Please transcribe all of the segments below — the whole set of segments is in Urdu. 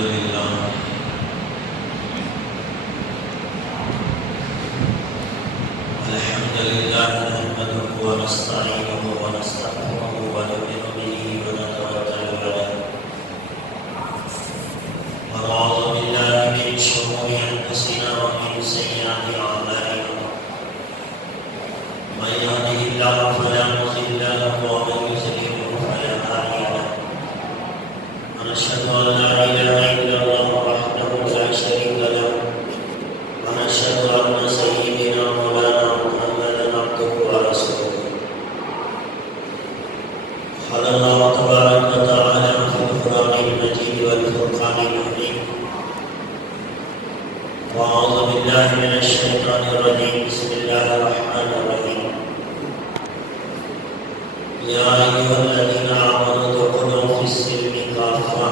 لله نحمده ونستعينه ونستغفره ونؤمن به ونتوكل عليه ونعوذ بالله من شرور انفسنا ومن سيئات اعمالنا من يهده الله فلا مضل له ومن يضلل فلا هادي له ونشهد ان لا اله الا الله وحده لا شريك له ونشهد ان سيدنا مولانا قال الله تبارك وتعالى في القرآن المجيد والفرقان الحميد وأعوذ بالله من الشيطان الرجيم بسم الله الرحمن الرحيم يا أيها الذين آمنوا ادخلوا في السلم كافة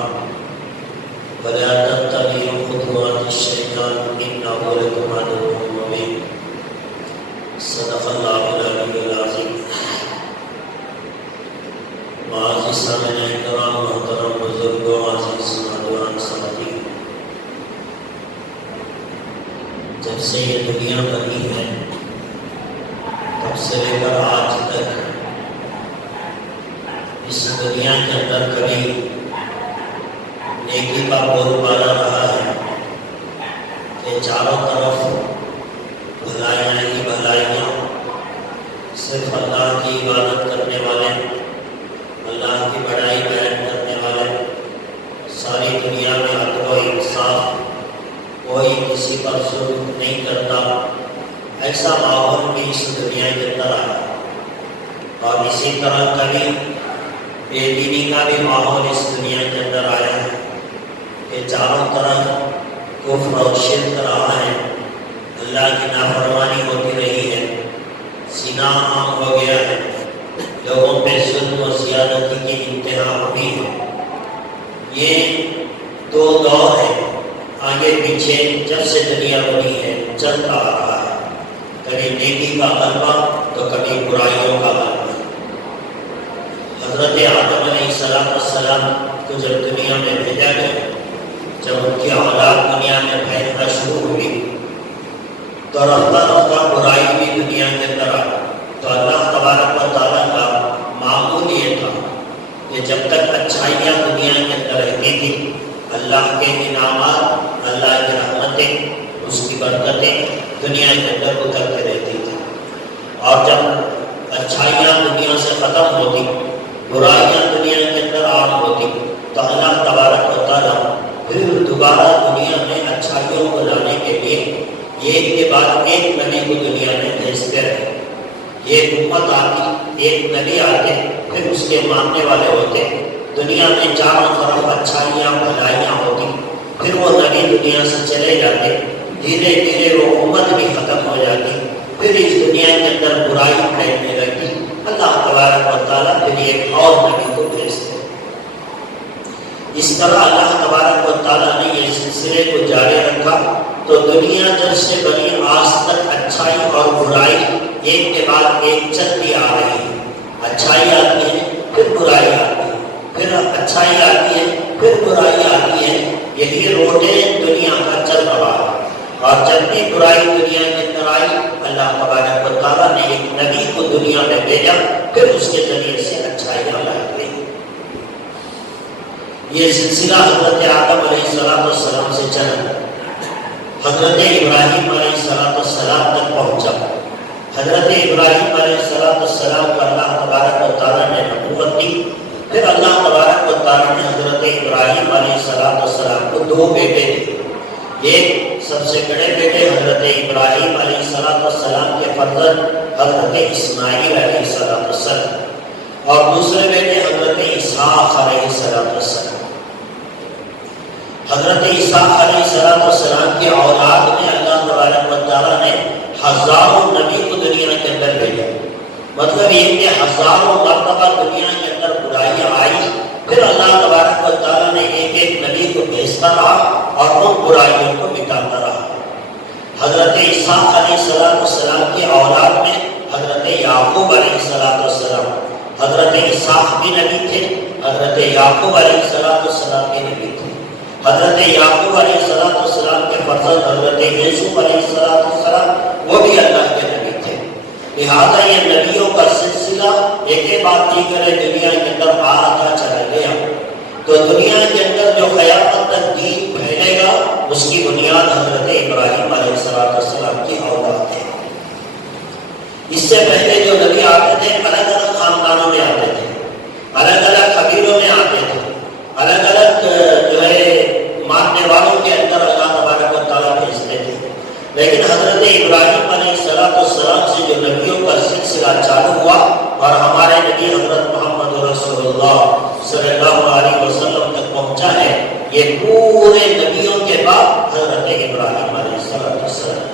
ولا تتبعوا خطوات الشيطان إنه لكم عدو مبين صدق الله العلي العظيم معزز سامعین کرام محترم بزرگوں عزیز نوجوان ساتھی، جب سے یہ دنیا بنی ہے تب سے لے کر آج تک اس دنیا کے اندر کبھی نیکی کا بول بالا رہا ہے کہ چاروں طرف بھلائیاں ہی بھلائیاں، صرف اللہ کی عبادت کرنے والے، اللہ کی بڑائی بیان کرنے والے، ساری دنیا میں عدل و انصاف، کوئی کسی پر ظلم نہیں کرتا، ایسا ماحول بھی اس دنیا کے اندر آیا۔ اور اسی طرح کبھی بے دینی کا بھی ماحول اس دنیا کے اندر آیا ہے کہ چاروں طرف کفر اور شرک رہا ہے، اللہ کی نافرمانی ہوتی رہی ہے، زنا عام ہو گیا ہے، لوگوں پہ ظلم و زیادتی کی انتہا ہوئی ہے۔ یہ دو دور ہے، آگے پیچھے جب سے دنیا بنی ہے چلتا آ رہا ہے، کبھی نیکی کا غلبہ تو کبھی برائیوں کا غلبہ۔ حضرت آدم علیہ السلام کو جب دنیا میں بھیجا گیا، جب ان کی اولاد دنیا میں پھیلنا شروع ہوئی تو رفتہ رفتہ برائی بھی دنیا کے اندر آئی۔ تو اللہ تبارک و تعالیٰ کا معمول یہ تھا کہ جب تک اچھائیاں دنیا کے اندر رہتی تھی، اللہ کے انعامات، اللہ کی رحمتیں، اس کی برکتیں دنیا کے اندر اترتے رہتی تھی، اور جب اچھائیاں دنیا سے ختم ہوتی، برائیاں دنیا کے اندر عام ہوتی، تو اللہ تبارک و تعالیٰ پھر دوبارہ دنیا میں اچھائیوں کو لانے کے لیے ایک کے بعد ایک نبی کو دنیا میں بھیجتے رہے۔ ایک امت آتی، ایک نبی آتے، پھر اس کے ماننے والے ہوتے، دنیا میں چاروں طرف اچھائیاں بھلائیاں ہوتی، پھر وہ نبی دنیا سے چلے جاتے، دھیرے دھیرے وہ امت بھی ختم ہو جاتی، پھر اس دنیا کے اندر برائی پھیلنے لگی، اللہ تبارک و تعالیٰ پھر ایک اور نبی کو بھیجتے۔ اس طرح اللہ تبارک و تعالیٰ نے یہ سلسلے کو جاری رکھا، تو دنیا جب سے بنی آج تک اچھائی اور برائی ایک کے بعد ایک چلتی آ رہی ہے۔ اچھائی آتی ہے پھر برائی آتی ہے، پھر اچھائی آتی ہے پھر برائی آتی ہے، یہی روٹے دنیا کا چل رہا ہے۔ اور جب بھی برائی دنیا کے اندر آئی، اللہ تبارک و تعالیٰ نے ایک نبی کو دنیا میں بھیجا، پھر اس کے ذریعے سے اچھائیاں لائی گئی۔ یہ سلسلہ حضرت آدم علیہ السلام سے چلا، حضرت ابراہیم علیہ السلام تک پہنچا۔ حضرت ابراہیم علیہ السلام کو اللہ تبارک و تعالیٰ نے نبوت دی، پھر اللہ تبارک و تعالیٰ نے حضرت ابراہیم علیہ السلام کو دو بیٹے دیے۔ ایک سب سے بڑے بیٹے حضرت ابراہیم علیہ السلام کے فرزند حضرت اسماعیل علیہ السلام، اور دوسرے بیٹے حضرت اسحاق علیہ السلام۔ حضرت اسحاق علیہ السلام کی اولاد میں اللہ تبارک و تعالیٰ نے ہزاروں نبی کو دنیا کے اندر بھیجا۔ مطلب یہ کہ ہزاروں مرتبہ دنیا کے اندر برائیاں آئی، پھر اللہ تبارک و تعالیٰ نے ایک ایک نبی کو بھیجتا رہا اور ان برائیوں کو مٹاتا رہا۔ حضرت اسحاق علیہ السلام کی اولاد میں حضرت یعقوب علیہ السلام، حضرت اسحاق بھی نبی تھے، حضرت یعقوب علیہ السلام بھی نبی تھے۔ حضرت یعقوب علیہ السلام کے فرزند حضرت یوسف علیہ السلام وہ بھی اللہ کے نبی تھے. لہذا یہ نبیوں کا سلسلہ ایک ایک بات دیگر دنیا کے اندر آتا چلا گیا. تو دنیا کے اندر جو قیامت تک دین پھیلے گا اس کی بنیاد حضرت ابراہیم علیہ السلام کی اولاد ہے. اس سے پہلے جو نبی آتے تھے الگ الگ خاندانوں میں آتے تھے, الگ الگ قبیلوں میں آتے تھے, الگ الگ جو ہے ماننے والوں کے اندر اللہ تبارک و تعالیٰ بھیجتے تھے. لیکن حضرت ابراہیم علیہ السلام سے جو نبیوں کا سلسلہ چالو ہوا اور ہمارے نبی حضرت محمد رسول اللہ صلی اللہ علیہ وسلم تک پہنچا ہے, یہ پورے نبیوں کے بعد حضرت ابراہیم علیہ السلام.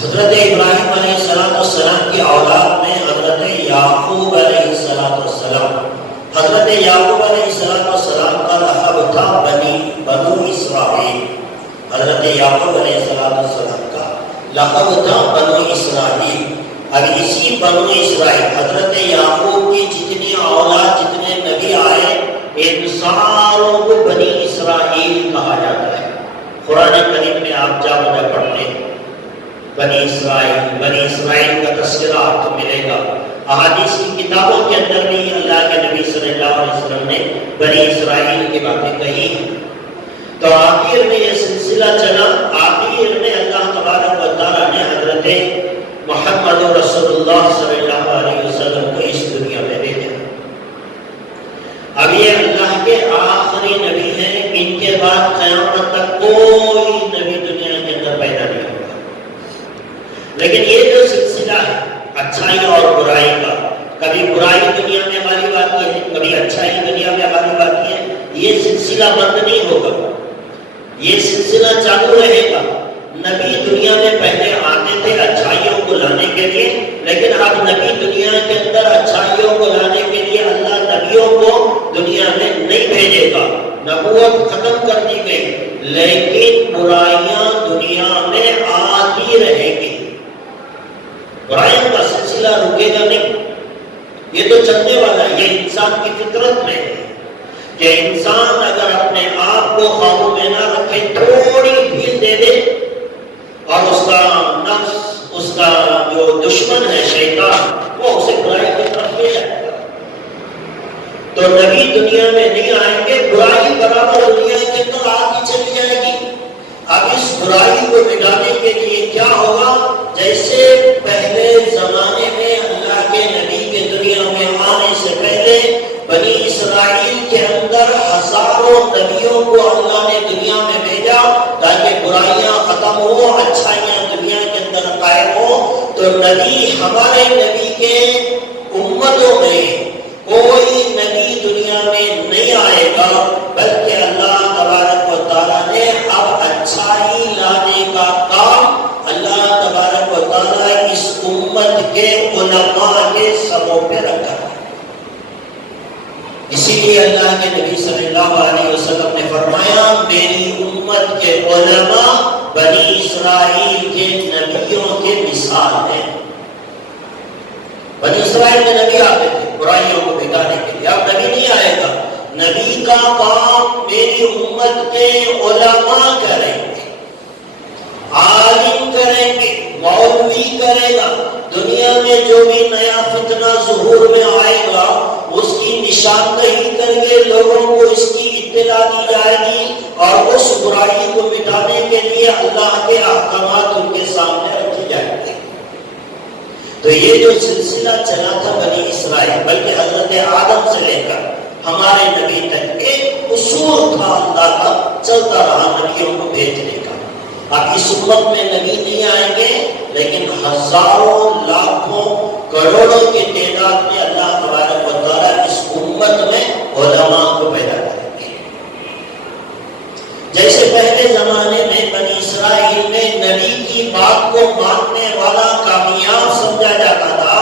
حضرت ابراہیم علیہ السلام کی اولاد میں حضرت یعقوب علیہ السلام. حضرت یعقوب علیہ السلام کا لقب تھا بنو اسرائیل. حضرت یعقوب علیہ السلام کا لقب تھا بنو اسرائیل. اب اسی بنو اسرائیل حضرت یعقوب کی جتنی اولاد جتنے نبی آئے ان ساروں کو بنی اسرائیل کہا جاتا ہے. قرآن کریم میں آپ جا مجھے پڑھتے ہیں بنی اسرائیل کا تذکرہ آپ کو ملے گا. احادیث کی کتابوں کے اندر بھی اللہ کے نبی صلی اللہ علیہ وسلم نے بنی اسرائیل کی باتیں کہی ہیں. تو آخر میں یہ سلسلہ چلا. آخر میں اللہ تبارک و تعالیٰ نے حضرت محمد رسول اللہ صلی اللہ علیہ وسلم کو اس دنیا میں بھیجا. اب یہ اللہ کے آخری نبی ہیں. ان کے بعد قیامت تک کوئی نبی دنیا کے اندر پیدا نہیں ہوگا. لیکن یہ جو سلسلہ ہے اچھائی اور برائی کا, کبھی برائی دنیا میں غالب آتی ہے, کبھی اچھائی دنیا میں غالب آتی ہے. یہ سلسلہ بند نہیں ہوگا, یہ سلسلہ چالو رہے گا. نبی دنیا میں پہلے آتے تھے اچھائیوں کو لانے کے لیے, لیکن اب نبی دنیا کے اندر اچھائیوں کو لانے کے لیے اللہ نبیوں کو دنیا میں نہیں بھیجے گا. نبوت ختم کر دی گئی, لیکن برائیاں دنیا میں آتی رہے گی. برائیوں کا سلسلہ رکے گا نہیں. یہ تو چلنے والا ہے. یہ انسان کی فطرت میں ہے کہ انسان اگر اپنے آپ کو قابو میں نہ رکھے, تھوڑی ڈھیل دے دے اور اس کا نفس, اس کا جو دشمن ہے شیطان, وہ اسے برائی کی طرف لے جائے گا. تو نبی دنیا میں نہیں آئیں گے, برائی برابر دنیا کے اندر آتی چلی جائے گی. اب اس برائی کو مٹانے کے لیے کیا ہوگا؟ جیسے پہلے زمانے میں اللہ کے نبی کے دنیا میں آنے سے پہلے بنی اسرائیل کے اندر ہزاروں نبیوں کو اللہ نے دنیا میں بھیجا تاکہ برائیاں ختم ہو, اچھائیاں دنیا کے اندر قائم ہو. تو نبی, ہمارے نبی کے امتوں میں کوئی نبی دنیا میں نہیں آئے گا, بلکہ اللہ تبارک و تعالیٰ نے اب اچھائی لانے کا کام اللہ تبارک و تعالیٰ اس امت کے علماء کے سروں پہ رکھا. اسی لیے اللہ کے نبی صلی اللہ علیہ وسلم نے فرمایا میری امت کے علماء بنی اسرائیل کے نبیوں کے مثال ہیں. بنی اسرائیل میں نبی آتے تھے برائیوں کو مٹانے کے لیے. اب نبی نہیں آئے گا. نبی کا کام میری امت کے علماء کریں گے, عالم کریں گے, مولوی کرے گا. دنیا میں جو بھی نیا فتنہ ظہور میں آئے گا اس کی نشاندہی کر کے لوگوں کو اس کی اطلاع دی جائے گی اور اس برائی کو مٹانے کے لیے اللہ کے احکامات ان کے سامنے رکھے جائیں گے. تو یہ جو سلسلہ چلا تھا بنی اسرائیل, بلکہ حضرت آدم سے لے کر ہمارے نبی تک ایک اصول تھا اللہ کا, چلتا رہا نبیوں کو بھیجنے کا. اب اس امت میں نبی نہیں آئیں گے, لیکن ہزاروں لاکھوں کروڑوں کی تعداد میں اللہ تبارک و تعالیٰ اس امت میں علماء کو پیدا کریں گے. جیسے پہلے زمانے میں بنی اسرائیل میں نبی کی بات کو ماننے والا کامیاب سمجھا جاتا تھا,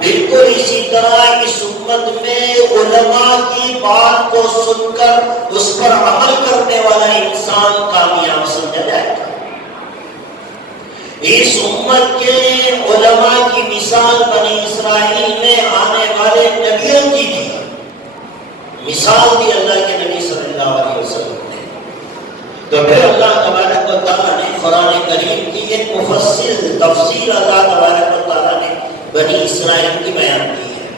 بالکل اسی طرح اس امت میں علماء کی بات کو سن کر اس پر عمل کرنے والا انسان کامیاب سمجھا جائے گا. اس امت کے علماء کی مثال بنی اسرائیل میں آنے والے نبیوں کی تھی. مثال دی اللہ کے نبی صلی اللہ کریم کی ایک مفصل تفصیل اللہ تبارک و تعالیٰ نے بنی اسرائیل کی بیان کی ہے.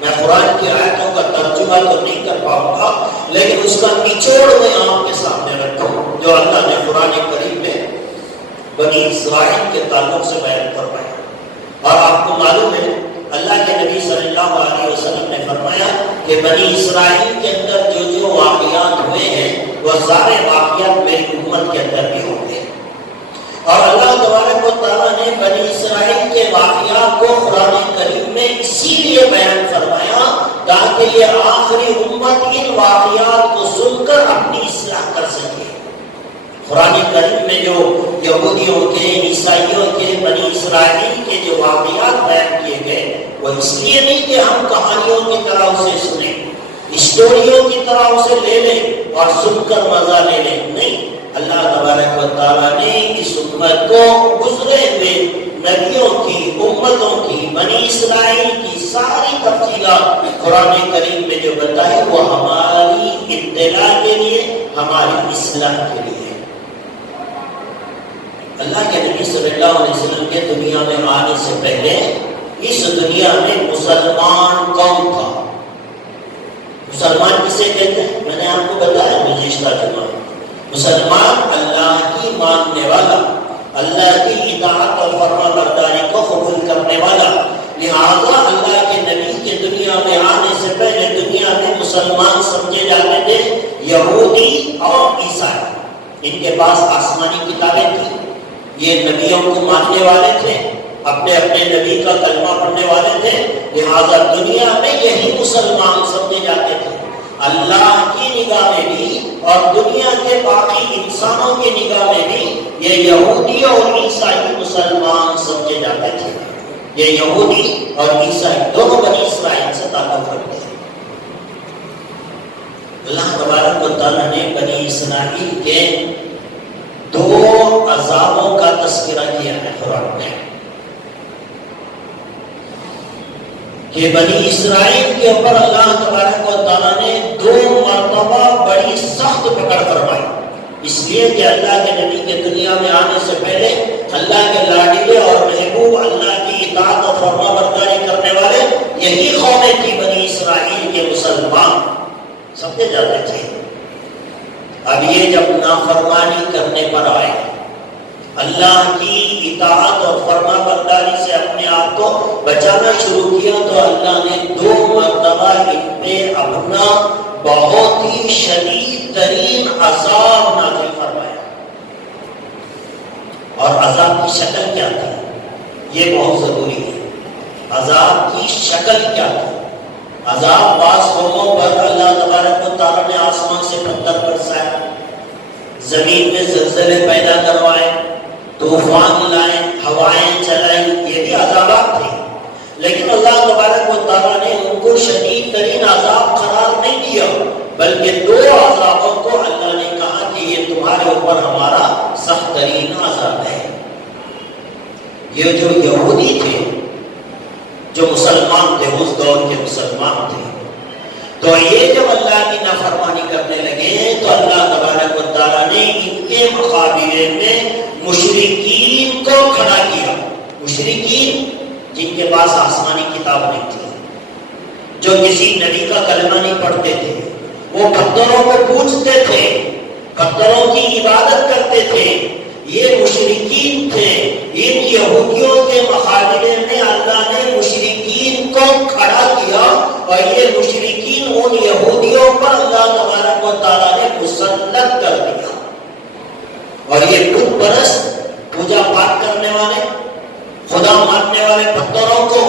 میں قرآن کی آیتوں کا ترجمہ تو نہیں کر پاؤں گا، لیکن اس کا نچوڑ میں آپ کے سامنے رکھوں جو اللہ نے قرآن کریم میں بنی اسرائیل کے تعلق سے بیان فرمایا. اور آپ کو معلوم ہے اللہ کے نبی صلی اللہ علیہ وسلم نے فرمایا کہ بنی اسرائیل کے اندر جو جو واقعات ہوئے ہیں وہ سارے واقعات میری امت کے اندر بھی ہوں گے. اور اللہ تبارک و تعالیٰ نے بنی اسرائیل کے واقعات کو قرآن کریم میں اسی لیے بیان فرمایا تاکہ یہ آخری امت ان واقعات کو سن کر اپنی اصلاح کر سکے. قرآن کریم میں جو یہودیوں کے، عیسائیوں کے، بنی اسرائیل کے جو واقعات بیان کیے گئے وہ اس لیے نہیں کہ ہم کہانیوں کی طرح اسے سنیں، اسٹوریوں کی طرح اسے لے لیں اور سن کر مزہ لے لیں. نہیں، اللہ تبارک و تعالیٰ نے اس امت کو گزرے ہوئے نبیوں کی، امتوں کی، بنی اسرائیل کی ساری تفصیلات قرآن کریم میں جو بتائی وہ ہماری اطلاع کے لیے، ہماری اصلاح کے لیے. اللہ کے نبی صلی اللہ علیہ وسلم کے دنیا میں آنے سے پہلے اس دنیا میں مسلمان کون تھا؟ مسلمان کسے کہتے ہیں؟ میں نے آپ کو بتایا گزشتہ جمعہ. مسلمان اللہ کی ماننے والا، اللہ کی اطاعت اور فرما برداری کو قبول کرنے والا. لہذا اللہ کے نبی کے دنیا میں آنے سے پہلے دنیا میں مسلمان سمجھے جاتے تھے یہودی اور عیسائی. ان کے پاس آسمانی کتابیں تھیں، یہ نبیوں کو ماننے والے تھے، اپنے اپنے نبی کا کلمہ پڑھنے والے تھے. لہذا دنیا میں یہی مسلمان سمجھے جاتے تھے. اللہ کی نگاہ میں بھی اور دنیا کے باقی انسانوں کی نگاہ میں بھی یہ یہودی اور عیسائی مسلمان سمجھے جاتے تھے. یہ یہودی اور عیسائی دونوں بنی اسرائیل سے تعلق رکھتے ہیں. اللہ تبارک و تعالیٰ نے بنی اسرائیل کے دو عذابوں کا تذکرہ کیا ہے قرآن میں کہ بنی اسرائیل کے اوپر اللہ تبارک و تعالیٰ نے دو مرتبہ بڑی سخت پکڑ فرمائی. اس لیے کہ اللہ کے نبی کے دنیا میں آنے سے پہلے اللہ کے لاڈلے اور محبوب، اللہ کی اطاعت اور فرما برداری کرنے والے یہی قومیں تھی بنی اسرائیل کے مسلمان سمجھے جاتے تھے. اب یہ جب نافرمانی کرنے پر آئے، اللہ کی اطاعت اور فرما برداری سے اپنے آپ کو بچانا شروع کیا تو اللہ نے دو مرتبہ ان پہ اپنا بہت ہی شدید ترین عذاب نازل فرمایا. اور عذاب کی شکل کیا تھی یہ بہت ضروری ہے. عذاب کی شکل کیا تھی؟ عذاب بعض قوموں پر اللہ تبارک و تعالیٰ نے آسمان سے پتھر برسائے، زمین میں زلزلے پیدا کروائے، طوفان لائے، ہوائیں چلائیں، یہ بھی عذابات تھے. لیکن اللہ تبارک و تعالیٰ نے ان کو شدید ترین عذاب قرار نہیں دیا، بلکہ دو عذابوں کو اللہ نے کہا کہ یہ تمہارے اوپر ہمارا سخت ترین عذاب ہے. یہ جو یہودی تھے، جو مسلمان تھے، اس دور کے مسلمان تھے، تو یہ جب اللہ کی نافرمانی کرنے لگے تو اللہ تبارک و تعالیٰ نے ان کے مقابلے میں مشرکین کو کھڑا کیا. مشرکین جن کے پاس آسمانی کتاب نہیں تھی، جو کسی نبی کا کلمہ نہیں پڑھتے تھے، وہ پتھروں کو پوجتے تھے، پتھروں کی عبادت کرتے تھے. یہ مشرکین تھے. ان یہودیوں کے مقابلے میں اللہ نے مشرکین کو کھڑا کیا اور یہ مشرکین ان یہودیوں پر اللہ تبارک و تعالیٰ نے مسلط کر دیا. اور یہ بت پرست، پوجا پاٹ کرنے والے، خدا ماننے والے پتھروں کو،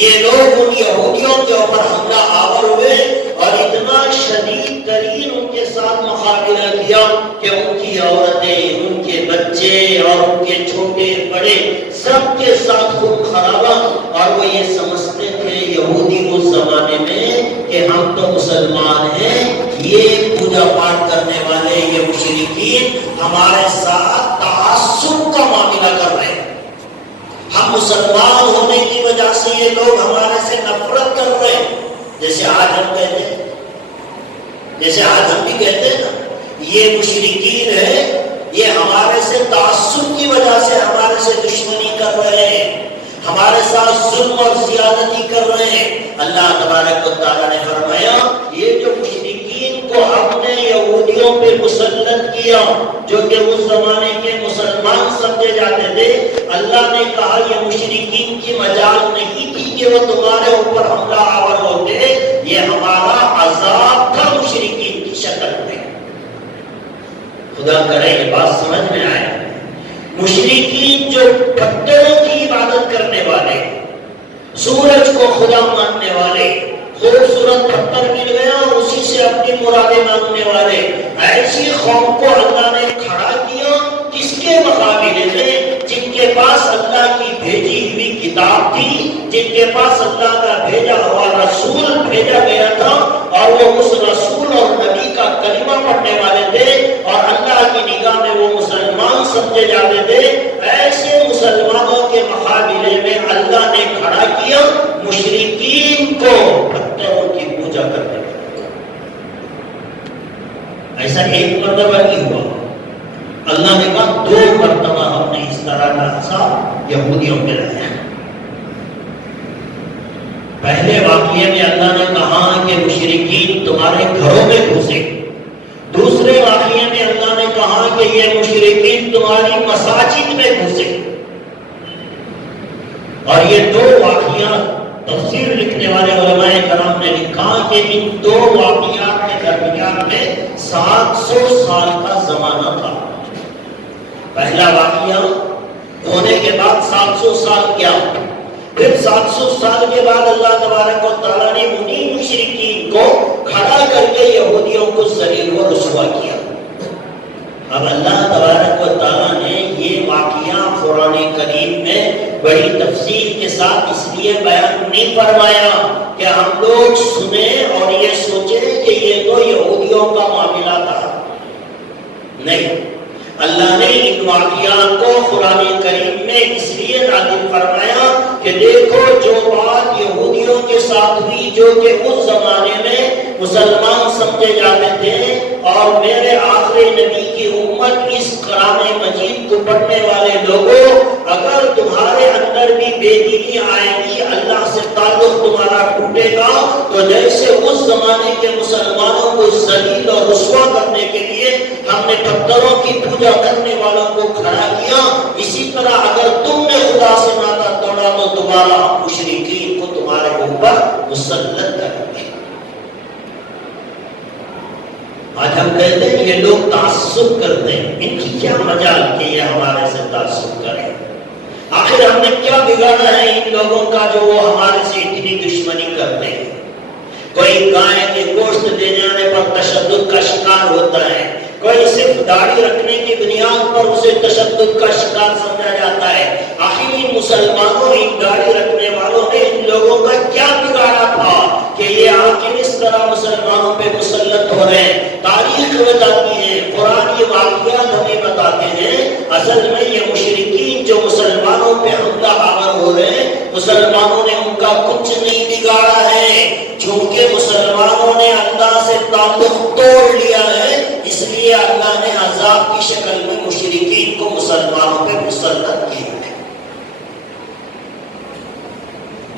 یہ لوگ ان یہودیوں کے اوپر حملہ آور ہوئے اور اتنا شدید ترین ان کے ساتھ مقابلہ کیا کہ ان کی عورتیں، ان کے بچے اور ان کے چھوٹے بڑے سب کے ساتھ خون خرابہ. اور وہ یہ سمجھتے تھے یہودی اس زمانے میں کہ ہم تو مسلمان ہیں، یہ پوجا پاٹ کرنے والے یہ مشرکین ہمارے ساتھ تعصب کا معاملہ کر رہے ہیں. ہم مسلمان ہونے کی وجہ سے یہ لوگ ہمارے سے نفرت کر رہے ہیں. جیسے آج ہم کہتے ہیں، جیسے آج ہم بھی کہتے ہیں نا، یہ مشرکین ہے یہ ہمارے سے تعصب کی وجہ سے ہمارے سے دشمنی کر رہے ہیں، ہمارے ساتھ ظلم اور زیادتی کر رہے ہیں۔ اللہ تبارک و تعالیٰ نے فرمایا یہ جو مشرکین کو ہم نے یہودیوں پہ مسلط کیا جو کہ اس زمانے کے مسلمان سمجھے جاتے تھے، اللہ نے کہا یہ مشرکین کی مجال نہیں تھی کہ وہ تمہارے اوپر حملہ آور ہوتے، یہ ہمارا عذاب تھا مشرکین کی شکل میں۔ خدا کرے یہ بات سمجھ میں آئے۔ مشرکین جو پتھروں کی عبادت کرنے والے، سورج کو خدا ماننے والے، خوبصورت پتھر مل گیا اسی سے اپنی مرادیں مانگنے والے، ایسی قوم کو اللہ نے کھڑا کیا کس کے مقابلے میں؟ جن کے پاس اللہ کی بھیجی ہوئی کتاب تھی، جن کے پاس اللہ کا بھیجا ہوا رسول بھیجا گیا تھا، اور وہ اس رسول اور نبی کا کلمہ پڑھنے والے تھے اور اللہ کی نگاہ میں وہ مسلمان سمجھے جاتے تھے۔ ایسے مسلمانوں کے مقابلے میں اللہ نے کھڑا کیا مشرکین کو پتھروں کی پوجا کرنے والے۔ ایسا ایک مرتبہ نہیں ہوا، اللہ نے کہا 2 مرتبہ ہم نے اس طرح کا حساب یہودیوں پہ لایا۔ پہلے واقعے میں اللہ نے کہا کہ مشرکین تمہارے گھروں میں گھسے، دوسرے واقعے میں اللہ نے کہا کہ یہ مشرکین تمہاری مساجد میں گھسے۔ اور یہ 2 واقعات تفسیر لکھنے والے علماء کرام نے لکھا کہ ان 2 واقعات کے درمیان میں 700 سال کا زمانہ تھا۔ پہلا واقعہ ہونے کے بعد 700 سال کیا، پھر 700 سال کے بعد اللہ تبارک و تعالیٰ نے انہی مشرکین کو کھڑا کر کے یہودیوں کو ذلیل و رسوا کیا۔ اب اللہ تبارک و تعالیٰ نے یہ واقعہ قرآن کریم میں بڑی تفصیل کے ساتھ اس لیے بیان نہیں فرمایا کہ ہم لوگ سنیں اور یہ سوچیں کہ یہ تو یہودیوں کا معاملہ تھا، نہیں، اللہ نے ان واقعات کو قرآن کریم میں اس لیے نازل فرمایا کہ دیکھو جو بات یہودیوں کے ساتھ ہوئی جو کہ اس زمانے میں مسلمان سمجھے جاتے تھے، اور میرے آخری نبی کی امت اس قرآن مجید کو پڑھنے والے لوگوں، اگر تمہارے اندر بھی بے دینی آئے گی، اللہ سے تعلق تمہارا ٹوٹے گا، تو جیسے اس زمانے کے مسلمانوں کو ذلیل اور رسوا کرنے کے لیے ہم نے پتھروں کی پوجا کرنے والوں کو کھڑا کیا، اسی طرح اگر تم نے خدا سے ناطا توڑا تو دوبارہ مشرکین کو تمہارے اوپر مسلط کریں گے۔ آج ہم کہتے ہیں یہ لوگ تعصب کرتے ہیں، ان کی کیا مجال کہ یہ ہمارے سے تعصب کریں؟ آخر ہم نے کیا بگاڑا ہے ان لوگوں کا جو وہ ہمارے سے اتنی دشمنی کرتے ہیں؟ کوئی گائے کے گوشت دے جانے پر تشدد کا شکار ہوتا ہے، کوئی صرف داڑھی رکھنے کی بنیاد پر اسے تشدد کا شکار سمجھا جاتا ہے۔ آخر ان مسلمانوں، ان داڑھی رکھنے والوں نے ان لوگوں کا کیا بگاڑا تھا کہ یہ آخر اس طرح مسلمانوں پہ مسلط ہو رہے ہیں؟ تاریخ بتاتی ہے، قرآن یہ واقعات ہمیں بتاتے ہیں، اصل میں یہ مشرکین جو مسلمانوں پہ حملہ آور ہو رہے ہیں، مسلمانوں نے ان کا کچھ نہیں بگاڑا ہے، چونکہ مسلمانوں نے اللہ سے تعلق توڑ لیا ہے، اس لیے اللہ نے عذاب کی شکل میں مشرکین کو مسلمانوں پہ مسلط کیا ہے۔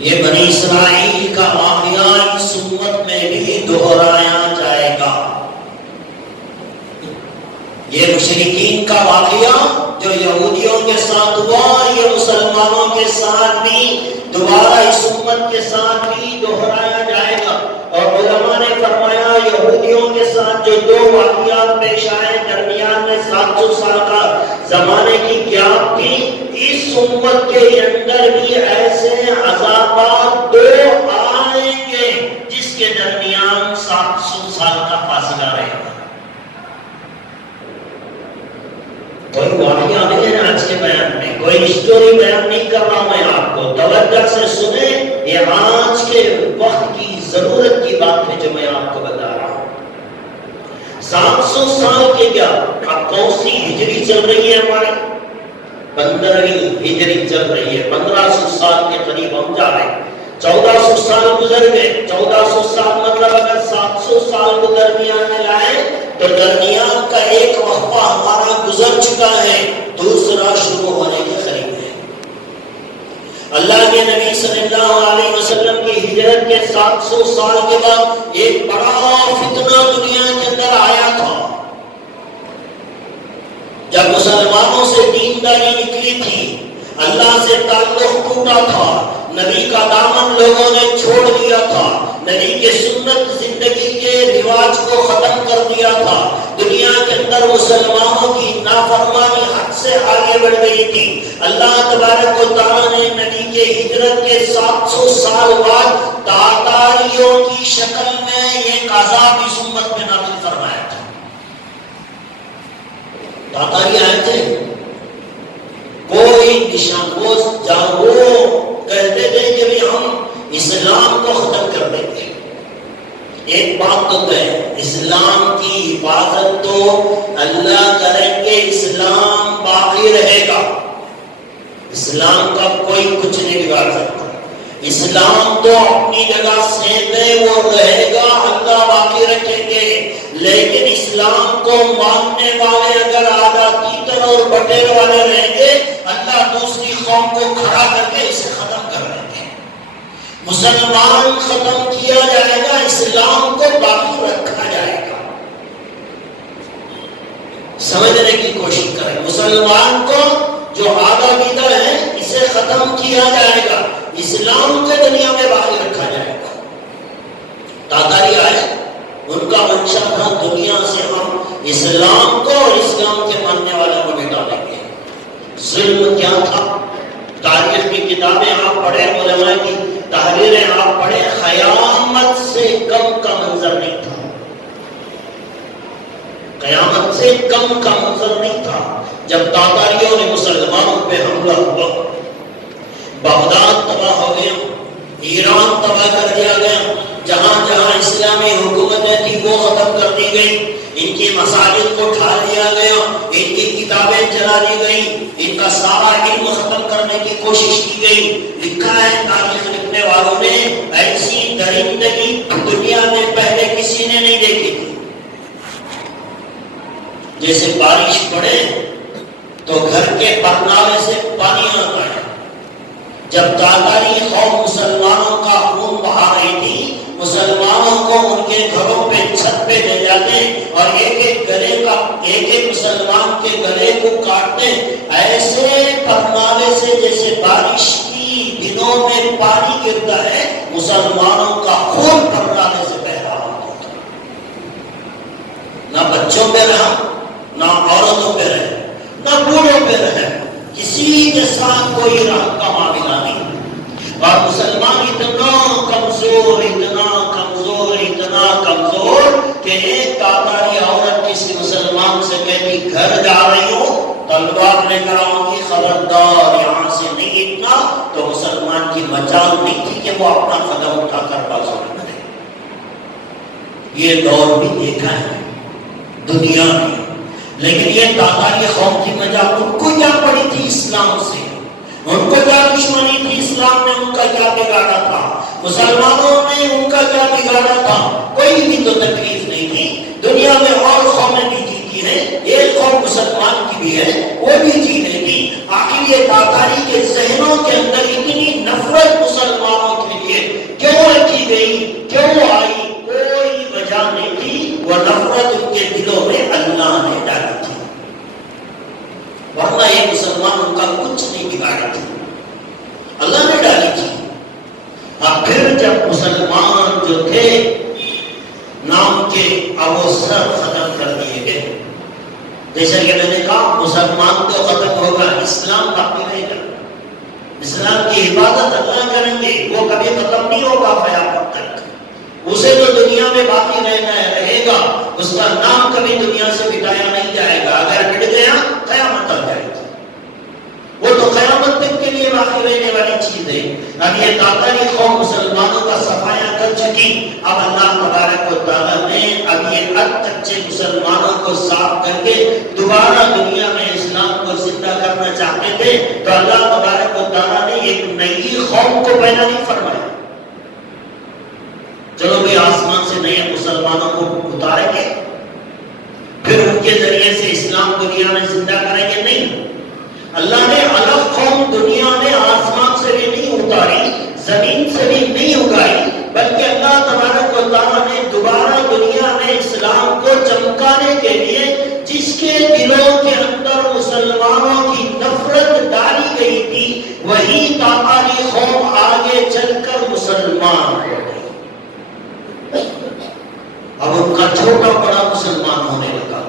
یہ بنی اسرائیل کا واقعہ اس امت میں بھی دہرایا جائے گا۔ یہ مشرکین کا واقعہ جو یہودیوں کے ساتھ ہوا، یہ مسلمانوں کے ساتھ بھی دوبارہ اس امت کے ساتھ بھی دہرایا جائے گا۔ اور علماء نے فرمایا یہودیوں کے ساتھ جو 2 واقعات پیش آئے، درمیان میں 700 سال کا زمانے کی گیپ تھی، اس امت کے اندر بھی ایسے عذابات 2 آئیں گے جس کے درمیان 700 سال کا فاصلہ رہے گا۔ کوئی واقعہ نہیں ہے آج کے بیان میں، کوئی اسٹوری بیان نہیں کر رہا میں آپ کو، توجہ سے سنیں، یہ آج کے وقت کی ضرورت کی بات ہے جو میں آپ کو بتا رہا ہوں۔ 700 سال کے کیا، اب کون سی ہجری چل رہی ہے ہماری؟ 15ویں ہجری چل رہی ہے، 1500 سال کے قریب ہم جا رہے ہیں۔ 1400 سال گزر گئے، 1400 سال مطلب اگر 700 سال کو درمیان میں لائیں تو درمیان کا ایک وقفہ ہمارا گزر چکا ہے، دوسرا شروع ہونے کے قریب ہے۔ اللہ کے نبی صلی اللہ علیہ وسلم کی ہجرت کے 700 سال کے بعد ایک بڑا فتنہ دنیا کے اندر آیا تھا۔ جب مسلمانوں سے دینداری نکلی تھی، اللہ سے تعلق ٹوٹا تھا، نبی کا دامن لوگوں نے چھوڑ دیا تھا، نبی کے سنت زندگی کے رواج کو ختم کر دیا تھا، دنیا کے اندر مسلمانوں کی نافرمانی حد سے آگے بڑھ گئی تھی، اللہ تبارک و تعالیٰ نے نبی کے ہجرت کے 700 سال بعد تاتاریوں کی شکل میں ایک عذاب اس امت میں نازل فرمایا تھا۔ تاتاری آئے تھے، کوئی نشان، وہ کہتے تھے کہ بھی ہم اسلام کو ختم کر دیں گے۔ ایک بات تو ہے، اسلام کی حفاظت تو اللہ کریں گے، اسلام باقی رہے گا، اسلام کا کوئی کچھ نہیں بگاڑ سکتا، اسلام تو اپنی جگہ سیم ہے، وہ رہے گا، اللہ باقی رکھیں گے، لیکن اسلام کو ماننے والے اگر آدھا تیتر اور بٹیر والے رہیں گے، اللہ دوسری قوم کو کھڑا کر کے اسے ختم کر دیں گے۔ مسلمان ختم کیا جائے گا، اسلام کو باقی رکھا جائے گا۔ سمجھنے کی کوشش کریں، مسلمان کو جو آدھا تیتر ہے اسے ختم کیا جائے گا، اسلام کو دنیا میں باقی رکھا جائے گا۔ تاتاری آئے، ان کا منشا تھا دنیا سے ہم اسلام کو اور اسلام کے ماننے والوں کو مٹا دیں گے۔ ظلم کیا تھا؟ تاریخ کی کتابیں آپ پڑھیں، علماء کی تحریریں آپ پڑھیں، قیامت سے کم کا منظر نہیں تھا، قیامت سے کم کا منظر نہیں تھا۔ جب تاتاریوں نے مسلمانوں پہ حملہ ہوا، بغداد تباہ ہو گیا، ایران تباہ کر دیا گیا، جہاں جہاں اسلامی حکومتیں تھی وہ ختم کر دی گئی، ان کی مساجد کو ڈھا دیا گیا، ان کی کتابیں جلا دی گئی، ان کا سارا علم ختم کرنے کی کوشش کی گئی۔ لکھا ہے تاریخ لکھنے والوں نے، ایسی درندگی دنیا میں پہلے کسی نے نہیں دیکھی تھی۔ جیسے بارش پڑے تو گھر کے پرنالے سے پانی آتا ہے، جب تاتاری قوم مسلمانوں کا خون بہا رہی تھی، مسلمانوں کو ان کے گھروں پہ چھت پہ لے جاتے اور ایک ایک مسلمان کے گلے کو کاٹتے، ایسے پرنالے سے جیسے بارش کی دنوں میں پانی گرتا ہے، مسلمانوں کا خون پرنالے سے بہ رہا ہوتا، نہ بچوں پہ رہا، نہ عورتوں پہ رہے، نہ بوڑھوں پہ رہے، کسی کے ساتھ کوئی رحم کا معاملہ نہیں۔ اور مسلمان اتنا کمزور، اتنا کمزور، اتنا کمزور کہ ایک تاتاری عورت کسی مسلمان سے کہتی گھر جا رہی ہوں، تلوار لے کر آؤں گی، خبردار یہاں سے نہیں اتنا، تو مسلمان کی مجال نہیں تھی کہ وہ اپنا قدم اٹھا کر بازو کرے۔ یہ دور بھی دیکھا ہے دنیا میں، لیکن یہ تاتاری قوم کی مجال ان کو کیا پڑی تھی اسلام سے، ان کو کیا دشمنی تھی، اسلام نے ان کا کیا بگاڑا تھا، مسلمانوں نے ان کا کیا بگاڑا تھا، کوئی بھی تو تکلیف نہیں تھی۔ دنیا میں اور قومیں بھی جیتی ہیں، ایک قوم مسلمان کی بھی ہے، وہ بھی جی رہی تھی۔ آخر یہ تاتاری کے ذہنوں کے اندر اتنی نفرت مسلمانوں کے لیے کیوں رکھی گئی، کیوں آئی، کوئی وجہ نہیں تھی، وہ نفرت ان کے دلوں میں اللہ نے ڈالی تھی، ورنہ یہ مسلمان ان کا کچھ نہیں بگاڑا تھا، اللہ نے ڈالی تھی۔ اب پھر جب مسلمان جو تھے نام کے، اب وہ سب ختم کر دیے گئے، جیسا کہ میں نے کہا مسلمان تو ختم ہوگا، اسلام باقی رہے گا، اسلام کی حفاظت اللہ کریں گے، وہ کبھی ختم نہیں ہوگا قیامت تک، اسے تو دنیا میں باقی رہے گا، اس کا نام کبھی دنیا سے مٹایا نہیں جائے گا، اگر مٹ گیا قیامت آ جائے گی، وہ تو قیامت تک کے لیے باقی رہنے والی چیز ہے۔ اب یہ تاتاری قوم مسلمانوں کا صفایا کر چکی، اب اللہ تبارک و تعالیٰ نے اب یہ کچے مسلمانوں کو صاف کر کے دوبارہ دنیا میں اسلام کو زندہ کرنا چاہتے تھے، تو اللہ تبارک و تعالیٰ نے ایک نئی قوم کو پیدا نہیں فرمایا، چلو بھی آسمان سے نئے مسلمانوں کو اتاریں گے، کے ذریعے سے اسلام دنیا میں زندہ کریں گے؟ نہیں. اللہ نے الگ قوم دنیا میں آسمان سے بھی نہیں اتاری، زمین سے بھی نہیں اگائی، بلکہ اللہ تبارک و تعالیٰ نے دوبارہ دنیا میں اسلام کو چمکانے کے لیے جس کے دلوں کے اندر مسلمانوں کی نفرت ڈالی گئی تھی، وہی تاتاری قوم آگے چل کر مسلمان ہو گئی. اب ان کا چھوٹا بڑا مسلمان ہونے لگا،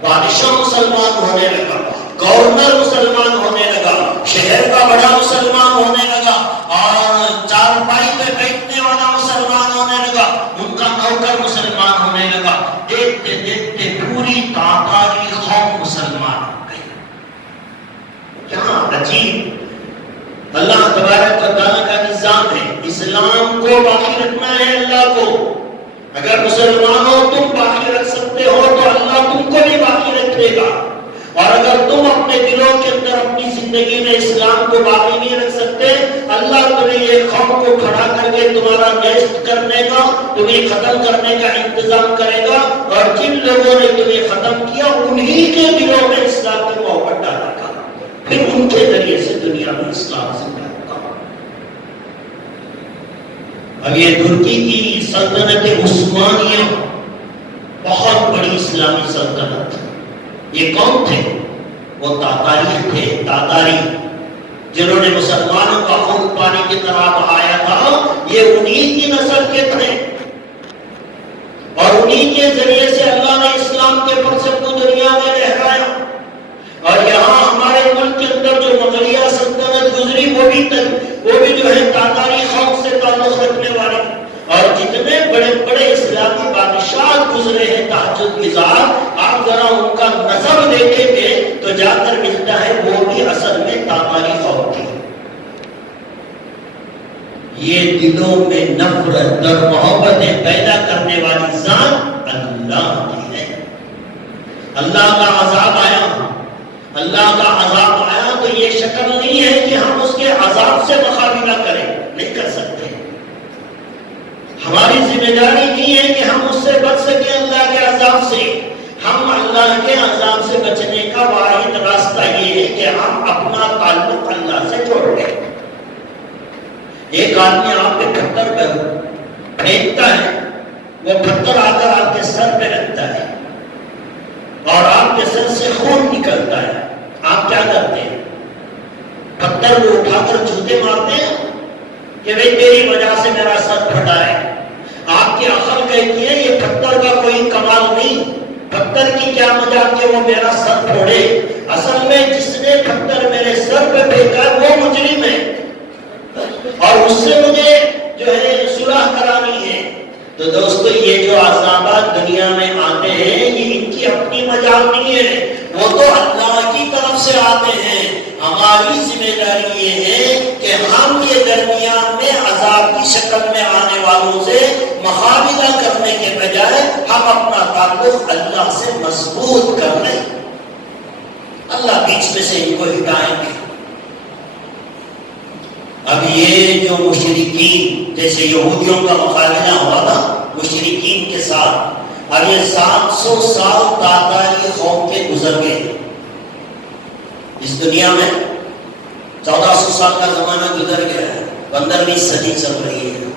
بادشاہ مسلمان ہونے لگا، گورنر مسلمان ہونے لگا، شہر کا بڑا مسلمان ہونے لگا، اور چارپائی پہ بیٹھنے والا مسلمان ہونے لگا، ان کا نوکر مسلمان ہونے لگا. دیکھتے دیکھتے پوری تاتاری قوم مسلمان ہو گئی. کیا عجیب اللہ تبارک و تعالیٰ کا نظام ہے. اسلام کو باقی رکھنا ہے اللہ کو. اگر مسلمانوں تم باقی رکھ سکتے ہو تو اللہ تم کو بھی باقی رکھے گا، اور اگر تم اپنے دلوں کے اندر اپنی زندگی میں اسلام کو باقی نہیں رکھ سکتے، اللہ تمہیں یہ قوم کو کھڑا کر کے تمہارا نیست کرنے کا، تمہیں ختم کرنے کا انتظام کرے گا، اور جن لوگوں نے تمہیں ختم کیا انہی کے دلوں میں اسلام کی محبت ڈالے گا، پھر ان کے ذریعے سے دنیا میں اسلام زندہ ہوگا. اب یہ ترکی کی سلطنت عثمانیہ بہت بڑی اسلامی سلطنت. یہ کون تھے؟ وہ تاتاری تھے. تاتاری جنہوں نے مسلمانوں کا خون پانی کی طرح بہایا تھا، یہ انہی کی نسل کے تھے، اور انہی کے ذریعے سے اللہ نے اسلام کے پرچم کو دنیا میں لہرایا. اور یہاں ہمارے ملک کے اندر جو مغلیہ سلطنت گزری وہ بھی جو ہے تاتاری قوم سے تعلق رکھنے والے، اور جتنے بڑے بڑے اسلامی بادشاہ گزرے ہیں تہجد گزار، آپ ذرا ان کا نسب دیکھیں گے تو جا کر ملتا ہے وہ بھی اصل میں تاتاری قوم تھی. یہ دلوں میں نفرت اور محبتیں پیدا کرنے والی ذات اللہ کی ہے. اللہ کا عذاب آیا، اللہ کا عذاب آیا تو یہ شکل نہیں ہے کہ ہم اس کے عذاب سے مقابلہ کریں، نہیں کر سکتے. ہماری ذمہ داری نہیں ہے کہ ہم اس سے بچ سکیں اللہ کے عذاب سے. ہم اللہ کے عذاب سے بچنے کا واحد راستہ یہ ہے کہ ہم اپنا تعلق اللہ سے جوڑ لیں. ایک آدمی آپ پہ پتھر پھینکتا ہے، وہ پتھر آ کر آپ کے سر پہ لگتا ہے اور آپ کے سر سے خون نکلتا ہے. آپ کیا کرتے ہیں؟ پتھر کو اٹھا کر جوتے مارتے ہیں کہ بھئی تیری وجہ سے میرا سر پھٹا ہے. آپ کی عقل کہتی ہے یہ پتھر کا کوئی کمال نہیں، پتھر کی کیا مجال کہ وہ میرا سر پھوڑے. اصل میں جس نے پتھر میرے سر پہ پھینکا وہ مجرم ہے، اور اس سے مجھے جو ہے صلح کرانی ہے. تو دوستو یہ جو عذابات دنیا میں آتے ہیں یہ ان کی اپنی مجال نہیں ہے، وہ تو اللہ کی طرف سے آتے ہیں. ہماری ذمہ داری یہ ہے کہ ہم کے درمیان میں عذاب کی شکل میں آنے والوں سے مقابلہ کرنے کے بجائے ہم اپنا تعلق اللہ سے مضبوط کر لیں. اللہ بیچ میں سے ان کو ہٹائیں گے. اب یہ جو مشرکین، جیسے یہودیوں کا مقابلہ ہوا تھا مشرکین کے ساتھ، اب یہ 700 سال تاتاری قوم کے گزر گئے. اس دنیا میں 1400 سال کا زمانہ گزر گیا ہے، 15ویں صدی چل رہی ہے،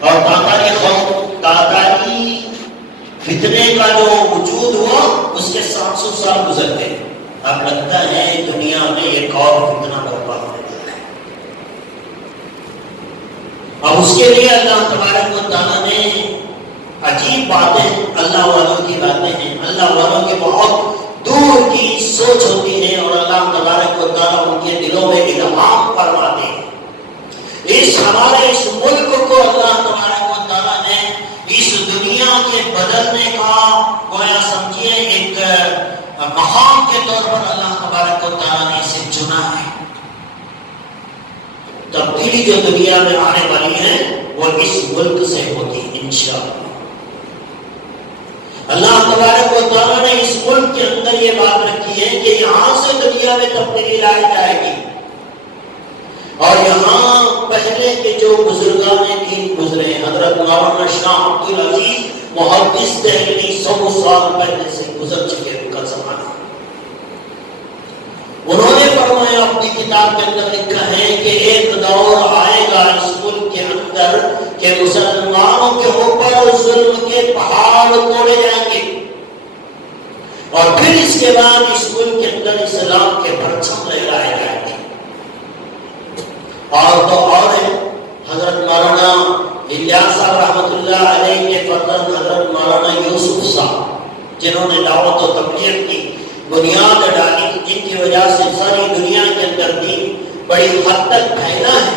اور تاتاری قوم، تاتاری فتنے کا جو وجود ہوا اس کے 700 سال گزر گئے. اب لگتا ہے دنیا میں ایک اور فتنہ برپا ہونے والا ہے. اب اس کے لیے اللہ تبارک و تعالیٰ نے عجیب باتیں، اللہ والوں کی باتیں ہیں. اللہ والوں کے بہت دور کی سوچ ہوتی ہے، اور اللہ تبارک و تعالیٰ ان کے دلوں میں الہام فرماتے ہیں. ہمارے اس ملک کو اللہ تبارک و تعالیٰ نے اس دنیا کے بدلنے کا گویا سمجھیے ایک مقام کے طور پر اللہ تبارک و تعالیٰ نے اسے چنا ہے. تبدیلی جو دنیا میں آنے والی ہے وہ اس ملک سے ہوتی انشاءاللہ. اللہ تبارک و تعالیٰ نے اس ملک کے اندر یہ بات رکھی ہے کہ یہاں سے دنیا میں تبدیلی لائی جائے گی. اور یہاں پہلے کے جو بزرگان دین گزرے، حضرت مولانا شاہ عبد العزیز محدث دہلوی 100 سال پہلے سے گزر چکے. کا زمانہ. انہوں نے فرمایا اپنی کتاب کے اندر لکھا ہے کہ ایک دور آئے گا اس ملک کے اندر کہ مسلمانوں کے اوپر ظلم کے پہاڑ توڑے جائیں گے اور پھر اس کے بعد اس ملک کے اندر اسلام کے پرچم لہرائے جائیں گے. اور تو اور ہے حضرت مولانا الیاس صاحب رحمۃ اللہ علیہ کے فرزند حضرت مولانا یوسف صاحب جنہوں نے دعوت و تبلیغ کی بنیاد ڈالی, جن کی وجہ سے ساری دنیا کے اندر دین بڑی حد تک پھیلا ہے.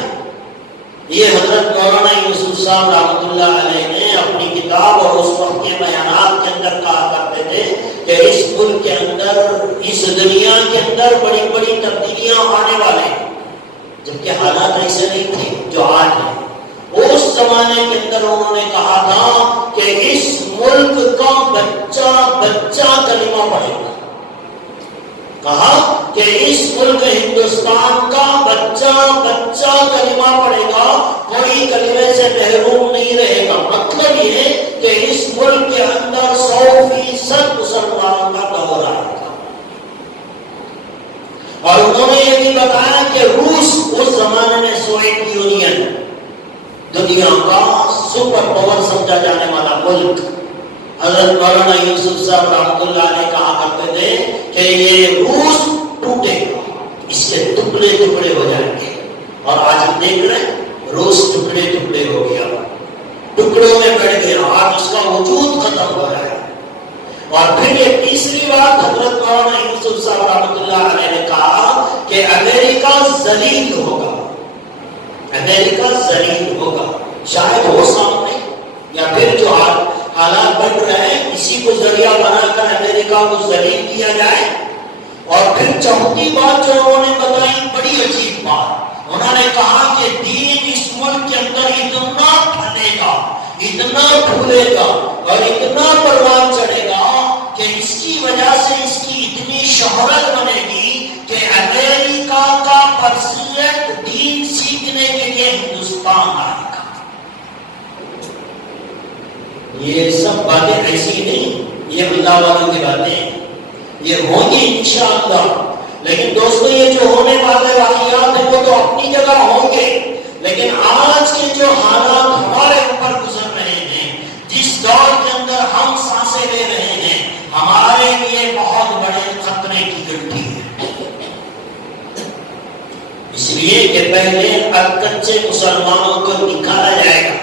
یہ حضرت مولانا یوسف صاحب رحمۃ اللہ علیہ نے اپنی کتاب اور اس وقت کے بیانات کے اندر کہا کرتے تھے کہ اس ملک کے اندر, اس دنیا کے اندر بڑی بڑی تبدیلیاں آنے والے ہیں, جبکہ حالات ایسے نہیں تھے جو آج ہیں. اس زمانے کے اندر انہوں نے کہا تھا کہ اس ملک کا بچہ بچہ کلمہ پڑھے گا. کہا کہ اس ملک ہندوستان کا بچہ بچہ کلمہ پڑھے گا, کوئی کلمے سے محروم نہیں رہے گا. مطلب یہ کہ اس ملک کے اندر 100% مسلمانوں کا دور آئے گا. اور انہوں نے یہ بھی بتایا کہ روس اس زمانے میں سوویت یونین دنیا کا سپر پاور سمجھا جانے والا ملک. حضرت مولانا یوسف صاحب رحمۃ اللہ علیہ کہا کرتے تھے کہ یہ روس ٹوٹے گا, اس کے ٹکڑے ٹکڑے ہو جائیں گے. اور آج ہم دیکھ رہے ہیں روس ٹکڑے ٹکڑے ہو گیا, ٹکڑوں میں بڑھ گیا, آج اس کا وجود ختم ہو رہا ہے. اور پھر یہ تیسری بات حضرت مولانا یوسف صاحب رحمۃ اللہ علیہ نے کہا کہ امریکہ ذلیل ہوگا, امریکہ ذلیل ہوگا. شاید ہو سامنے یا پھر جو حالات بن رہے ہیں اسی کو ذریعہ بنا کر امریکہ کو ذلیل کیا جائے. اور پھر چوتھی بات جو انہوں نے بتائی بڑی عجیب بات, انہوں نے کہا کہ دین اس ملک کے اندر اتنا پھلے گا, اتنا پھولے گا اور اتنا پروان چڑھے گا کہ اس کی وجہ سے اس کی اتنی شہرت بنے گی کہ امریکہ کا پرسنٹ دین سیکھنے کے لیے ہندوستان آئے گا. یہ سب باتیں ایسی نہیں, یہ اللہ والوں کی باتیں, یہ ہوں گی انشاءاللہ. لیکن دوستو یہ جو ہونے والے واقعات ہیں وہ تو اپنی جگہ ہوں گے, لیکن آج کے جو حالات ہمارے اوپر گزر رہے ہیں, جس دور کے اندر ہم سانسیں لے رہے ہیں, ہمارے لیے بہت بڑے خطرے کی گھنٹی ہے. اس لیے کہ پہلے کچے مسلمانوں کو نکالا جائے گا,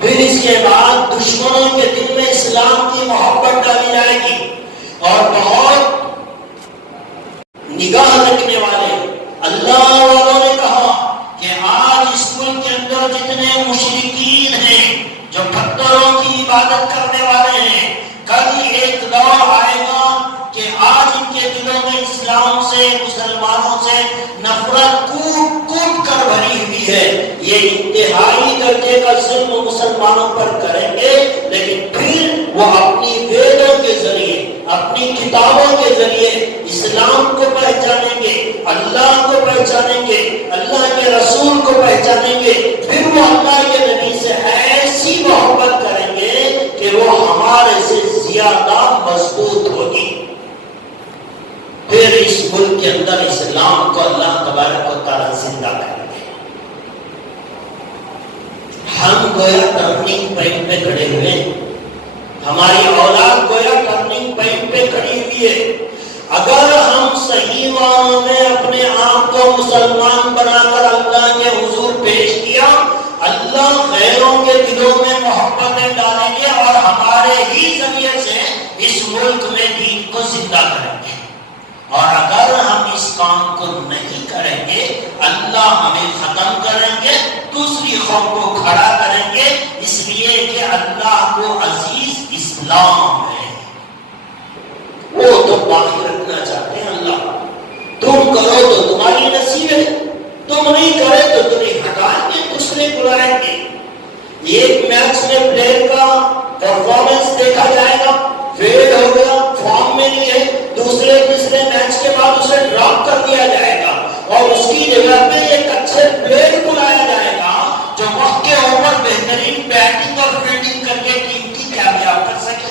پھر اس کے بعد دشمنوں کے دل میں اسلام کی محبت ڈالی جائے گی. اور بہت نگاہ رکھنے والے اللہ والوں نے کہا کہ آج اس ملک کے اندر جتنے مشرکین ہیں جو پتھروں کی عبادت کرنے والے ہیں, کل ایک دور آئے گا کہ آج ان کے دلوں میں اسلام سے, مسلمانوں سے نفرت کوٹ کوٹ کر بھری ہوئی ہے. یہ انتہائی درجے کا ظلم مسلمانوں پر کریں گے, لیکن پھر وہ اپنی ویدوں کے ذریعے, اپنی کتابوں کے ذریعے اسلام کو پہچانیں گے, اللہ کو پہچانیں گے, اللہ کے رسول کو پہچانیں گے. پھر وہ اللہ کے نبی سے ایسی محبت کریں گے کہ وہ ہمارے سے زیادہ مضبوط ہوگی. پھر اس ملک کے اندر اسلام کو اللہ تبارک و تعالی زندہ کریں گے. ہم گویا ٹرننگ پوائنٹ پہ کھڑے ہوئے, ہماری اولاد گویا ٹرننگ پوائنٹ پہ کھڑی ہوئی ہے. اگر ہم صحیح معنوں میں اپنے آپ کو مسلمان بنا کر اللہ کے حضور پیش کیا, اللہ غیروں کے دلوں میں محبتیں ڈالیں گے اور ہمارے ہی ذریعے سے اس ملک میں دین کو زندہ کریں گے. اور اگر ہم اس کام کو نہیں کریں گے, اللہ ہمیں ختم کریں گے, دوسری قوم کو کھڑا کریں گے, اس لیے کہ اللہ کو عزیز اسلام ہے. وہ تو باقی رکھنا چاہتے ہیں اللہ. تم کرو تو تمہاری نصیب ہے, تم نہیں کرے تو تمہیں ہٹائیں گے, دوسرے بلائیں گے. ایک میچ میں پلیئر کا پرفارمنس دیکھا جائے گا, فیل ہو گیا, فارم میں نہیں ہے, دوسرے تیسرے میچ کے بعد اسے ڈراپ کر دیا جائے گا اور اس کی جگہ پہ ایک اچھے پلیئر بلایا جائے گا جو وقت کے اوپر بہترین بیٹنگ اور فیلڈنگ کر کے ٹیم کی کامیاب کر سکے.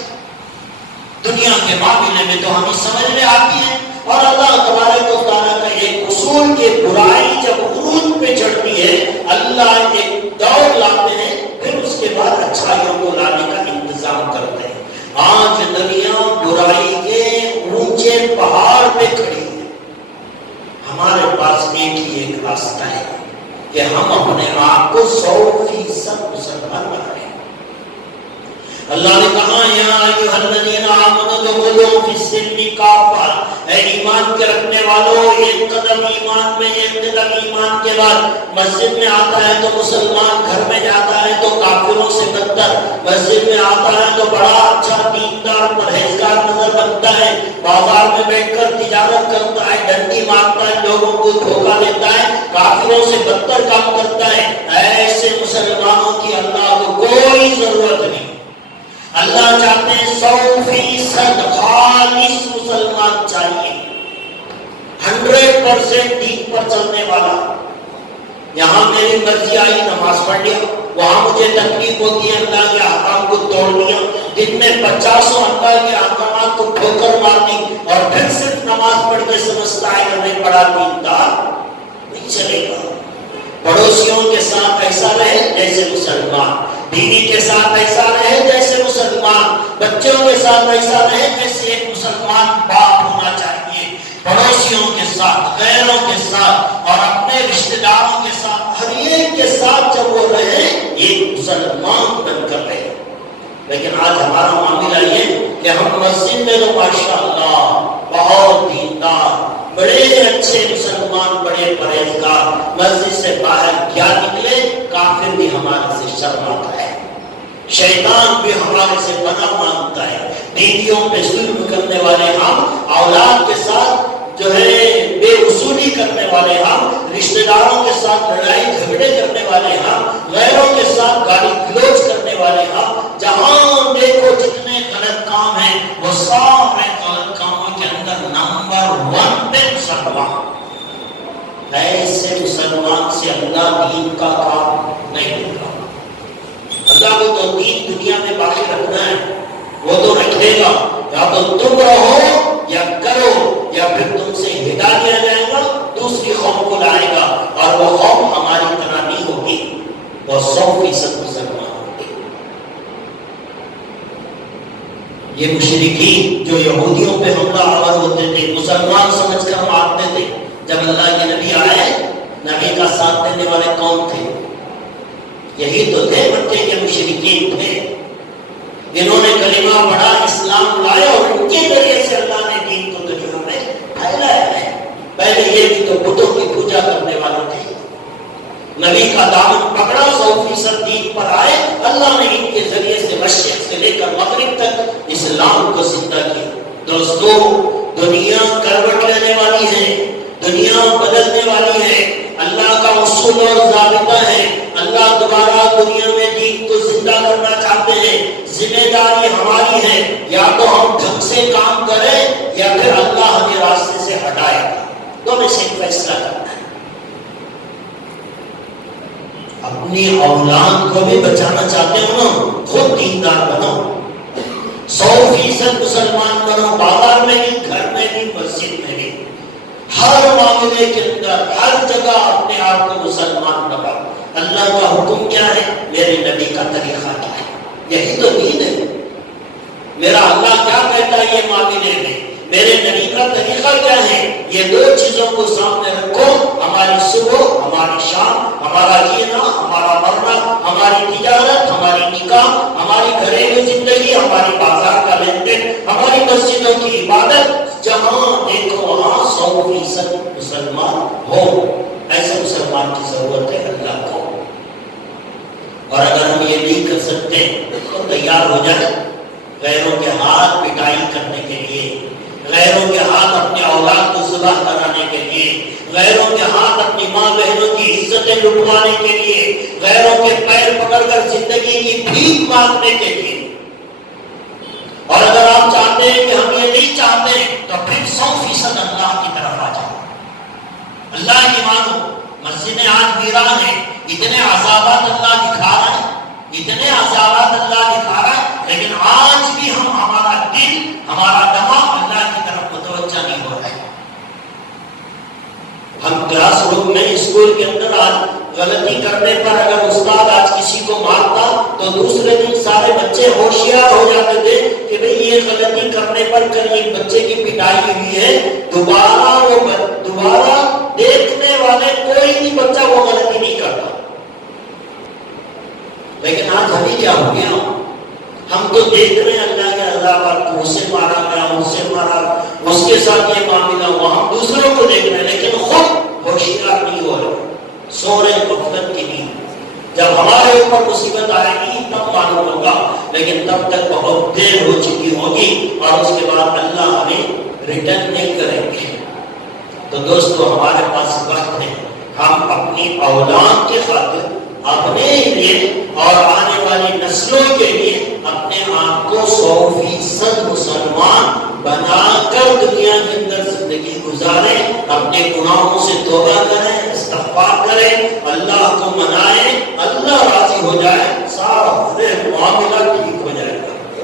دنیا کے معاملے میں تو ہمیں سمجھ میں آتی ہے، اور اللہ تبارک و تعالیٰ کا ایک اصول کہ برائی جب عروج پہ چڑھتی ہے اللہ ایک دور لاتے ہیں، پھر اس کے بعد اچھائیوں کو لانے کا انتظام کرتے ہیں۔ آج دنیا برائی کے اونچے پہاڑ پہ کھڑی ہے، ہمارے پاس ایک راستہ ہے کہ ہم اپنے آپ کو 100% مسلمان بنائیں۔ اللہ نے کہا یا ایھا الذین آمنوا ادخلوا فی السلم کافہ، اے ایمان کے رکھنے والوں، ایک قدم ایمان میں، ایک قدم ایمان کے بعد مسجد میں آتا ہے تو مسلمان، گھر میں جاتا ہے تو کافروں سے بدتر، مسجد میں آتا ہے تو بڑا اچھا دیندار پرہیزگار نظر بنتا ہے، بازار میں بیٹھ کر تجارت کرتا ہے، ڈنڈی مارتا ہے، لوگوں کو دھوکہ دیتا ہے، کافروں سے بدتر کام کرتا ہے۔ ایسے مسلمانوں کی اللہ کو کوئی ضرورت نہیں۔ اللہ چاہتے ہیں 100% خالص مسلمان چاہیے، 100% دین پر چلنے والا۔ یہاں میری مرضی آئی نماز پڑھ لیا، وہاں مجھے تکلیف ہوتی ہے اللہ کے احکام کو توڑ دیا، دن میں 50 اللہ کے احکامات کو ٹھوکر مارنی، اور پھر صرف نماز پڑھ کے سمجھتا ہے کہ میں بڑا دیندار، نہیں چلے گا۔ پڑوسیوں کے ساتھ ایسا رہے جیسے مسلمان، بیوی کے ساتھ ایسا رہے جیسے مسلمان، بچوں کے ساتھ ایسا رہے جیسے ایک مسلمان باپ ہونا چاہیے۔ پڑوسیوں کے ساتھ، غیروں کے ساتھ، اور اپنے رشتہ داروں کے ساتھ، ہر ایک کے ساتھ جب وہ رہے ایک مسلمان بن کر رہے۔ لیکن آج ہمارا معاملہ یہ کہ ہم مسجد میں تو ماشاءاللہ بہت دیندار، بڑے اچھے مسلمان، بڑے پرہیزگار، مسجد سے باہر کیا نکلے کافر بھی ہمارے سے شرماتا ہے، شیطان بھی ہمارے سے پناہ مانگتا ہے، بیویوں پہ ظلم کرنے والے ہم، اولاد کے ساتھ جو ہے بے اصولی کرنے والے ہم، رشتہ داروں کے ساتھ لڑائی جھگڑے کرنے والے ہم، غیروں کے ساتھ گالی گلوچ کرنے والے ہم، جہاں دیکھو جتنے غلط کام ہیں وہ سارے غلط کاموں کے اندر نمبر 1 پہ مسلمان۔ ایسے مسلمان سے اللہ دین کا کام نہیں دیتا۔ اللہ کو تو دین دنیا میں باقی رکھنا ہے، وہ تو رکھے گا، یا تو تم رہو یا کرو، یا پھر تم سے ہٹا دیا جائے گا، دوسری قوم کو لائے گا، اور وہ قوم ہماری طرح نہیں ہوگی، وہ 100% مسلمان ہوگی۔ یہ مشرکین جو یہودیوں پہ حملہ آور ہوتے تھے، مسلمان سمجھ کر مارتے تھے، جب اللہ کے نبی آئے، نبی کا ساتھ دینے والے کون تھے؟ یہی تو تھے، مکے کے مشرکین تھے، جنہوں نے کلمہ پڑھا، اسلام لایا، اور ان کے ذریعے سے اللہ نے دین کو دنیا میں پھیلایا ہے۔ پہلے یہ بھی تو بتوں کی پوجا کرنے والے تھے، نبی کا دامن پکڑا، 100% دین پر آئے، اللہ نے ان کے ذریعے سے مشرق سے لے کر مغرب تک اسلام کو زندہ کیا۔ دوستو، دنیا کروٹ لینے والی ہے، دنیا بدلنے والی ہے، اللہ کا اصول اور ضابطہ ہے، اللہ دوبارہ دنیا میں دین کو زندہ کرنا چاہتے ہیں، ذمہ داری ہماری ہے، یا تو ہم ڈھنگ سے کام کریں یا پھر اللہ ہمیں راستے سے ہٹائے گا، دونوں سے فیصلہ کرنا ہے۔ اپنی اولاد کو بھی بچانا چاہتے ہو نا، خود دیندار بنو، 100% مسلمان بنو، بازار میں بھی، گھر میں بھی، مسجد میں بھی، ہر معاملے کے اندر، ہر جگہ اپنے آپ کو مسلمان بناؤ۔ اللہ کا حکم کیا ہے؟ میرے نبی کا طریقہ کیا ہے؟ یہی تو دین ہے۔ میرا اللہ کیا کہتا ہے یہ معاملے میں، میرے نبی کا طریقہ کیا ہے؟ یہ دو چیزوں کو سامنے رکھو، ہماری صبح، ہماری شام، ہمارا جینا، ہمارا مرنا، ہماری تجارت، ہماری نکاح، ہماری گھریلو زندگی، ہماری بازار کا لین دین، ہماری مسجدوں کی عبادت، جہاں دیکھو وہاں 100% مسلمان ہو۔ ایسے مسلمان کی ضرورت ہے اللہ کو، اور اگر ہم یہ نہیں کر سکتے تو تیار ہو جائے غیروں کے ہاتھ پٹائی کرنے کے لیے، غیروں کے ہاتھ اپنے اولاد کو ذبح کرانے کے لیے، غیروں کے ہاتھ اپنی ماں بہنوں کی عزتیں لٹوانے کے لیے، غیروں کے پیر پکڑ کر زندگی کی بھیک مانگنے کے لیے۔ اور اگر آپ چاہتے ہیں کہ ہم یہ نہیں چاہتے تو پھر 100% اللہ کی طرف آ جائیں، اللہ کی مانو۔ مسجدیں آج ویران ہیں، اتنے عذابات اللہ دکھا رہا ہے، اتنے عذابات اللہ دکھا رہا ہے، لیکن آج بھی ہمارا دل، ہمارا ہمارا دماغ اللہ کی طرف متوجہ نہیں ہو رہا ہے. ہم کلاس روم میں اسکول کے اندر آج غلطی کرنے پر اگر استاد آج کسی کو مارتا تو دوسرے دن سارے بچے ہوشیار ہو جاتے تھے کہ بھئی یہ غلطی کرنے پر کل ایک بچے کی پٹائی ہوئی ہے، دوبارہ دیکھنے والے کوئی بھی بچہ وہ غلطی نہیں کرتا. لیکن آج ابھی کیا ہو گیا؟ ہم تو دیکھ رہے ہیں اللہ کے عذاب، اسے مارا گیا، اسے مارا، اس کے ساتھ یہ معاملہ ہوا، ہم دوسروں کو دیکھ رہے ہیں لیکن خود ہوشیار نہیں ہو رہے، سو رہے غفلت کی نیند. جب ہمارے اوپر مصیبت آئے گی تب معلوم ہوگا، لیکن تب تک بہت دیر ہو چکی ہوگی اور اس کے بعد اللہ ہمیں ریٹرن نہیں کریں گے. تو دوستو ہمارے پاس وقت ہے، ہم اپنی اولاد کے خاطر، اپنے لیے اور آنے والی نسلوں کے لیے اپنے آپ کو 100% مسلمان بنا کر دنیا کے اندر زندگی گزاریں، اپنے گناہوں سے توبہ کریں، استغفار کریں، اللہ کو منائیں، اللہ راضی ہو جائے، سارا معاملہ ٹھیک ہو جائے گا.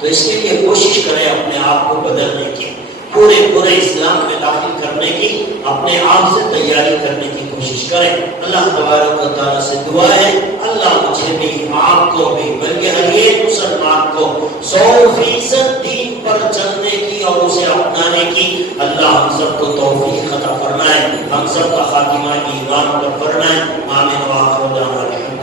تو اس کے لیے کوشش کریں اپنے آپ کو بدلنے کی، پورے اسلام میں داخل کرنے کی، اپنے آپ سے تیاری کرنے کی کوشش کریں. اللہ تبارک و تعالیٰ سے دعا ہے اللہ مجھے بھی آپ کو بھی بلکہ ہر ایک مسلمان کو 100% دین پر چلنے کی اور اسے اپنانے کی اللہ ہم سب کو توفیق عطا فرمائے، ہم سب کا خاتمہ ایمان پر فرمائے. آمین.